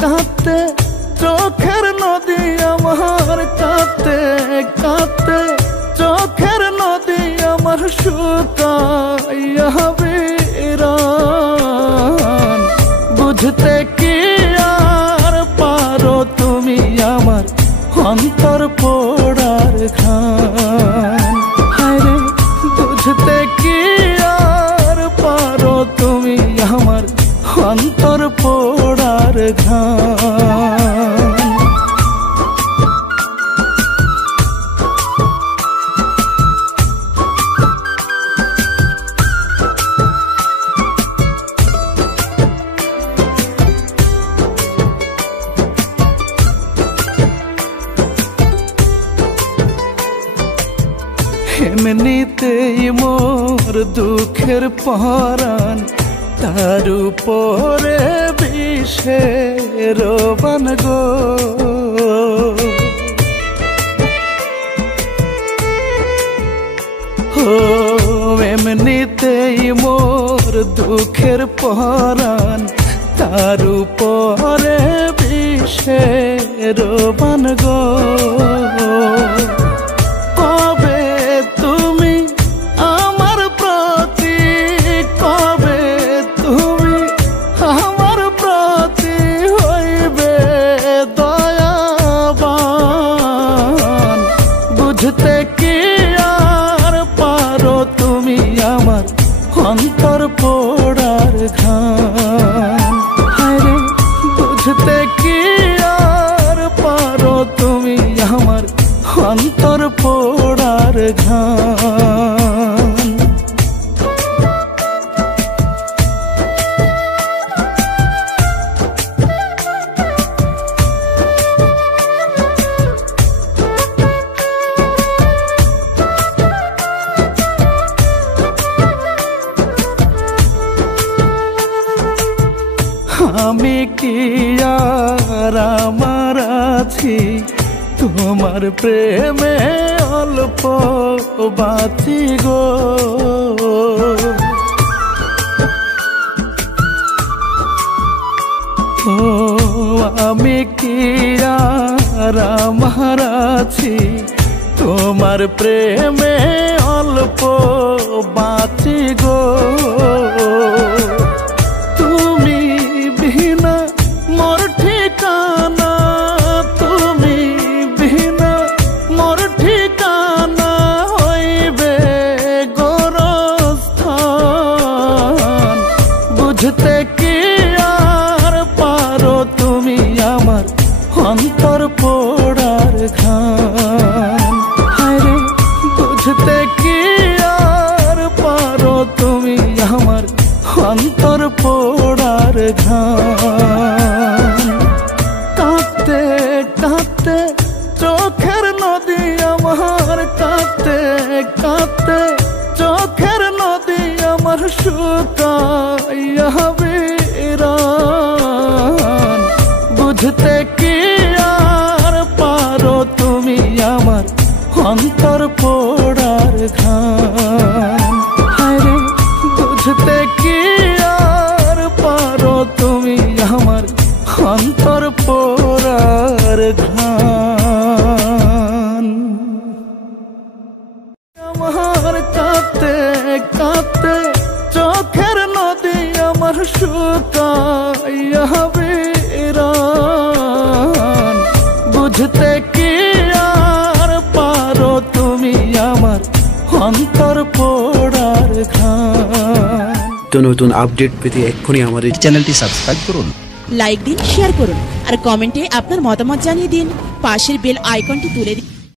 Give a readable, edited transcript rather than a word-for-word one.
কাঁদতে চোখের নদী আমার, কাঁদতে কাঁদতে চোখের নদী আমার শুকাইয়া বিরান। বুঝতে কি আর পারো তুমি আমার অন্তর পোড়ার ঘান। হায়রে বুঝতে কি আর পারো তুমি আমার অন্তর পোড়ার ঘান। এমনিতেই মোর দুঃখের পরাণ, তার উপরে বিষের বান গো। এমনিতেই মোর দুঃখের পরাণ, তার উপরে বিষের বান গো। বুঝতে কি আর পারো তুমি আমার অন্তর পোড়ার ঘান। হায়রে বুঝতে কি আর পারো তুমি আমার অন্তর পোড়ার ঘান। আমি কি আর আমার আছি তোমার প্রেমে অল্প বাঁচি গো। ও আমি কি আর আমার আছি তোমার প্রেমে অল্প বাঁচি গো। বুঝতে কি আর পারো তুমি আমার অন্তর পোড়ার ঘান। হায়রে বুঝতে কি আর পারো তুমি আমার অন্তর পোড়ার ঘান। কাঁদতে কাঁদতে চোখের নদী আমার, কাঁদতে কাঁদতে চোখের নদী আমার শুকাইয়া বিরান। বুঝতে কি আর পারো তুমি আমার অন্তর পোড়ার ঘান। হায়রে বুঝতে কি আর পারো তুমি আমার অন্তর পোড়ার ঘান। আমার কাঁদতে কাঁদতে চোখের নদী আমার শুকাইয়া বিরান। বুঝতে কি আর পারো তুমি আমার অন্তর পোড়ার ঘান। তো নতুন আপডেট পেতে এক্ষুনি আমাদের চ্যানেলটি সাবস্ক্রাইব করুন, লাইক দিন, শেয়ার করুন আর কমেন্টে আপনার মতামত জানিয়ে দিন। পাশের বেল আইকনটি তুলে দিন।